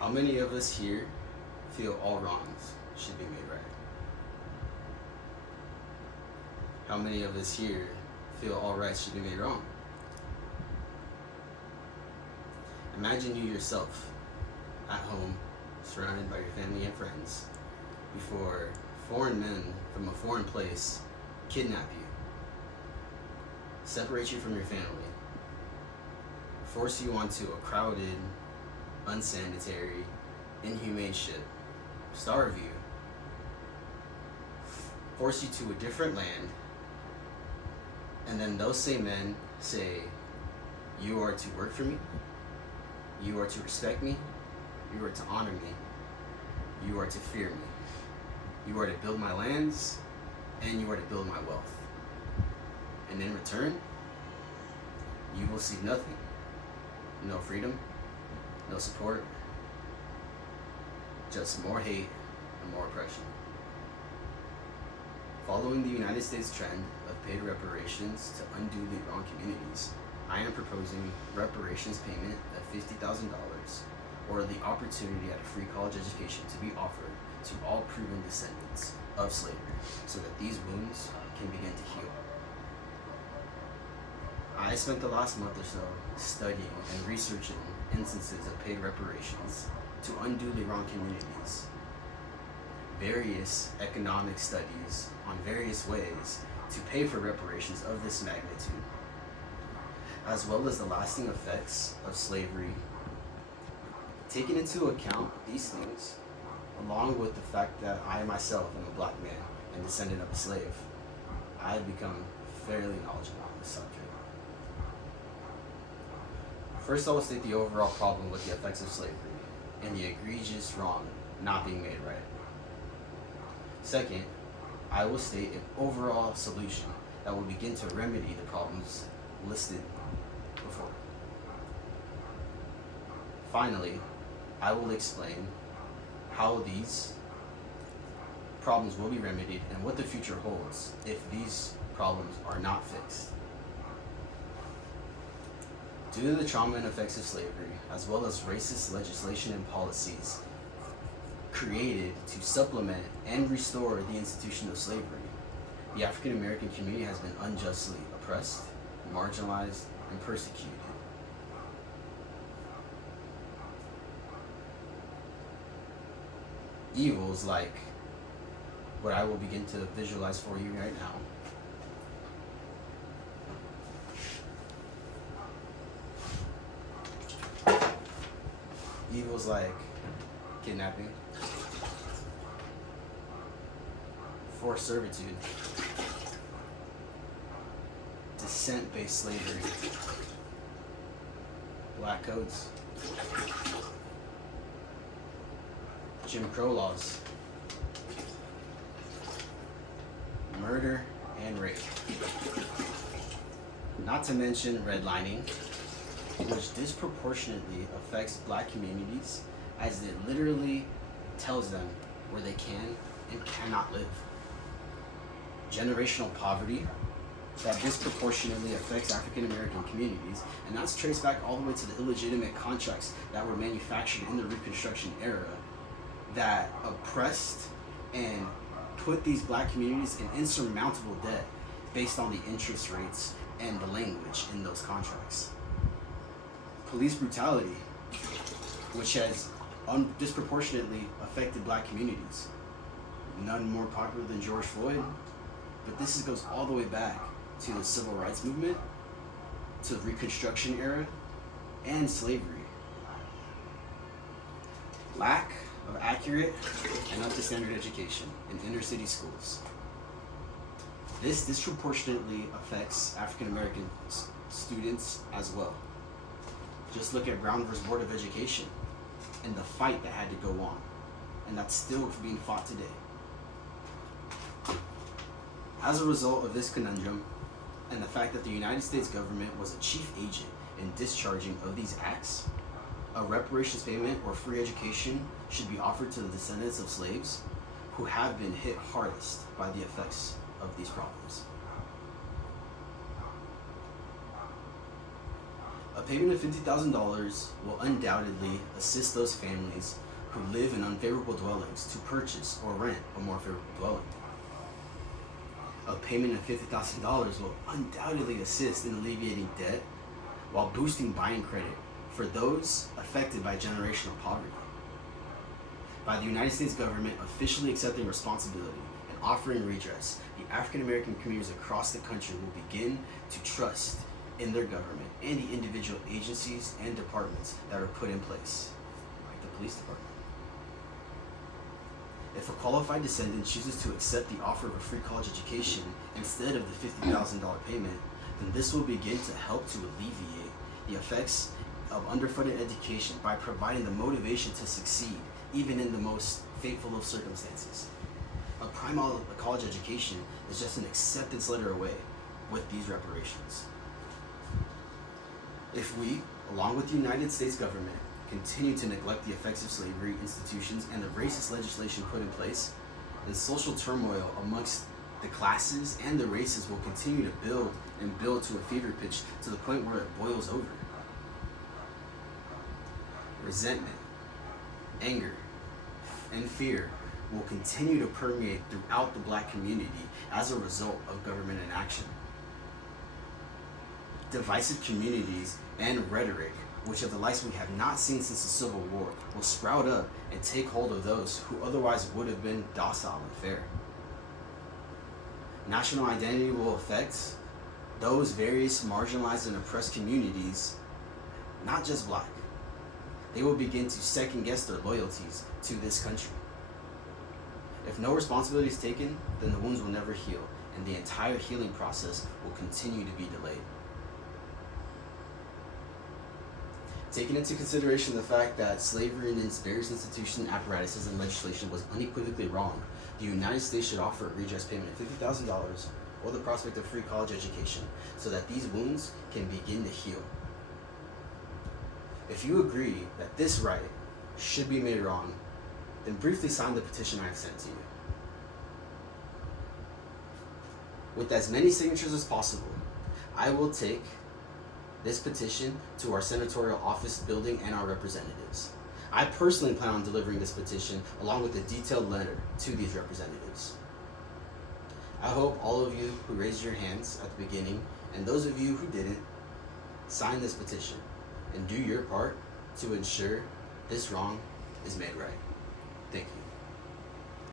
How many of us here feel all wrongs should be made right? How many of us here feel all rights should be made wrong? Imagine you yourself at home, surrounded by your family and friends, before foreign men from a foreign place kidnap you, separate you from your family, force you onto a crowded, unsanitary, inhumane ship, starve you, force you to a different land, and then those same men say, you are to work for me, you are to respect me, you are to honor me, you are to fear me, you are to build my lands, and you are to build my wealth. And in return, you will see nothing. No freedom, no support, just more hate and more oppression. Following the United States trend of paid reparations to unduly wrong communities, I am proposing reparations payment of $50,000 or the opportunity at a free college education to be offered to all proven descendants of slavery so that these wounds can begin to heal. I spent the last month or so studying and researching instances of paid reparations to unduly wrong communities, various economic studies on various ways to pay for reparations of this magnitude, as well as the lasting effects of slavery. Taking into account these things, along with the fact that I myself am a black man and descendant of a slave, I have become fairly knowledgeable on this subject. First, I will state the overall problem with the effects of slavery and the egregious wrong not being made right. Second, I will state an overall solution that will begin to remedy the problems listed before. Finally, I will explain how these problems will be remedied and what the future holds if these problems are not fixed. Due to the trauma and effects of slavery, as well as racist legislation and policies created to supplement and restore the institution of slavery, the African American community has been unjustly oppressed, marginalized, and persecuted. Evils like what I will begin to visualize for you right now. Evils like kidnapping, forced servitude, descent-based slavery, black codes, Jim Crow laws, murder and rape, not to mention redlining, which disproportionately affects black communities as it literally tells them where they can and cannot live. Generational poverty that disproportionately affects African American communities, and that's traced back all the way to the illegitimate contracts that were manufactured in the Reconstruction era that oppressed and put these black communities in insurmountable debt based on the interest rates and the language in those contracts. Police brutality, which has disproportionately affected black communities. None more popular than George Floyd, but this goes all the way back to the Civil Rights Movement, to the Reconstruction era, and slavery. Lack of accurate and up to standard education in inner city schools. This disproportionately affects African American students as well. Just look at Brown versus Board of Education and the fight that had to go on, and that's still being fought today. As a result of this conundrum and the fact that the United States government was a chief agent in discharging of these acts, a reparations payment or free education should be offered to the descendants of slaves who have been hit hardest by the effects of these problems. A payment of $50,000 will undoubtedly assist those families who live in unfavorable dwellings to purchase or rent a more favorable dwelling. A payment of $50,000 will undoubtedly assist in alleviating debt while boosting buying credit for those affected by generational poverty. By the United States government officially accepting responsibility and offering redress, the African American communities across the country will begin to trust in their government and the individual agencies and departments that are put in place, like the police department. If a qualified descendant chooses to accept the offer of a free college education instead of the $50,000 payment, then this will begin to help to alleviate the effects of underfunded education by providing the motivation to succeed even in the most fateful of circumstances. A college education is just an acceptance letter away with these reparations. If we, along with the United States government, continue to neglect the effects of slavery institutions and the racist legislation put in place, then social turmoil amongst the classes and the races will continue to build and build to a fever pitch to the point where it boils over. Resentment, anger, and fear will continue to permeate throughout the Black community as a result of government inaction. Divisive communities and rhetoric, which of the likes we have not seen since the Civil War, will sprout up and take hold of those who otherwise would have been docile and fair. National identity will affect those various marginalized and oppressed communities, not just Black. They will begin to second guess their loyalties to this country. If no responsibility is taken, then the wounds will never heal, and the entire healing process will continue to be delayed. Taking into consideration the fact that slavery in its various institutions, apparatuses, and legislation was unequivocally wrong, the United States should offer a redress payment of $50,000 or the prospect of free college education so that these wounds can begin to heal. If you agree that this right should be made wrong, then briefly sign the petition I have sent to you. With as many signatures as possible, I will take this petition to our senatorial office building and our representatives. I personally plan on delivering this petition along with a detailed letter to these representatives. I hope all of you who raised your hands at the beginning and those of you who didn't sign this petition and do your part to ensure this wrong is made right. Thank you.